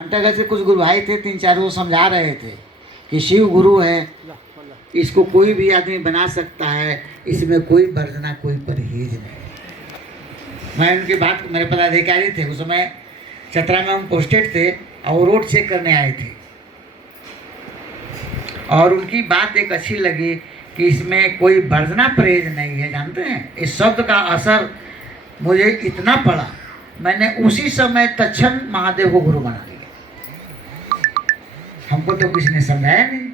घंटाघर से कुछ गुरु भाई थे, 3-4 वो समझा रहे थे कि शिव गुरु है, इसको कोई भी आदमी बना सकता है, इसमें कोई वर्जना कोई परहेज नहीं। मैं उनकी बात, मेरे पदाधिकारी थे उस समय चतरा में, हम पोस्टेड थे और रोड चेक करने आए थे, और उनकी बात एक अच्छी लगी कि इसमें कोई वर्जना परहेज नहीं है। जानते हैं, इस शब्द का असर मुझे इतना पड़ा, मैंने उसी समय तत्क्षण महादेव को गुरु बना लिया। हमको तो किसी ने समझाया नहीं,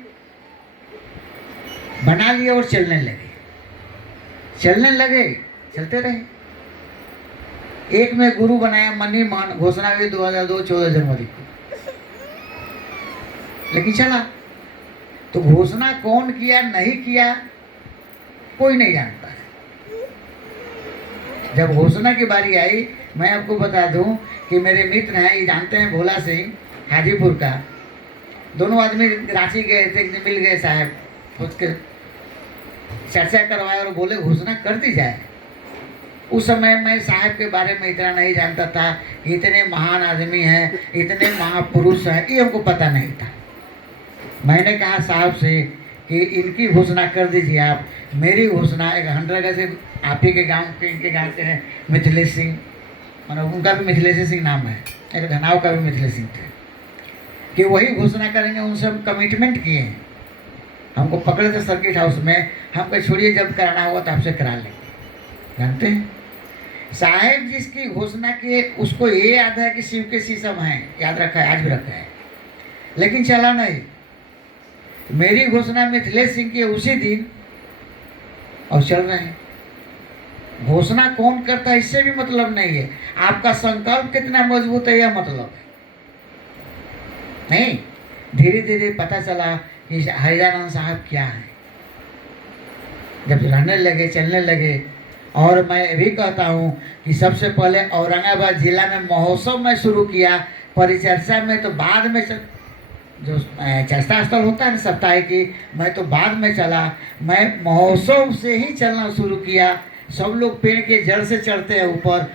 बना लिया और चलने लगे, चलते रहे। एक में गुरु बनाया मनी मान, घोषणा हुई 2002 14 जनवरी को, लेकिन चला। तो घोषणा कौन किया नहीं किया कोई नहीं जानता है। जब घोषणा की बारी आई, मैं आपको बता दूं कि मेरे मित्र हैं, ये जानते हैं, भोला सिंह हाजीपुर का, दोनों आदमी रांची गए थे, एक दिन मिल गए साहब, उसके चर्चा करवाए और बोले घोषणा कर दी जाए। उस समय मैं साहब के बारे में इतना नहीं जानता था, इतने महान आदमी हैं, इतने महापुरुष हैं, ये हमको पता नहीं था। मैंने कहा साहब से कि इनकी घोषणा कर दीजिए आप, मेरी घोषणा एक 100 से आप ही के गांव के, इनके गांव से हैं मिथिलेश सिंह, मतलब उनका भी मिथिलेश सिंह नाम है, एक धनाव का भी मिथिलेश सिंह थे, कि वही घोषणा करेंगे। उनसे हम कमिटमेंट किए हैं, हमको पकड़े थे सर्किट हाउस में, हम कहे छोड़िए, जब कराना होगा तो आपसे करा लेंगे। जानते हैं साहेब जिसकी घोषणा किए उसको ये याद है कि शिव के शीशम हैं, याद रखा है, आज भी रखा है, लेकिन चला नहीं। मेरी घोषणा मिथिलेश सिंह की उसी दिन और चल रहे हैं। घोषणा कौन करता है इससे भी मतलब नहीं है, आपका संकल्प कितना मजबूत है यह मतलब है। नहीं, धीरे धीरे पता चला कि हरिदानंद साहब क्या है, जब रहने लगे, चलने लगे। और मैं भी कहता हूँ कि सबसे पहले औरंगाबाद जिला में महोत्सव में शुरू किया, परिचर्चा में तो बाद में जो चर्चा स्थल होता है ना साप्ताहिक की, मैं तो बाद में चला। मैं महोत्सव से ही चलना शुरू किया। सब लोग पेड़ के जड़ से चढ़ते हैं ऊपर,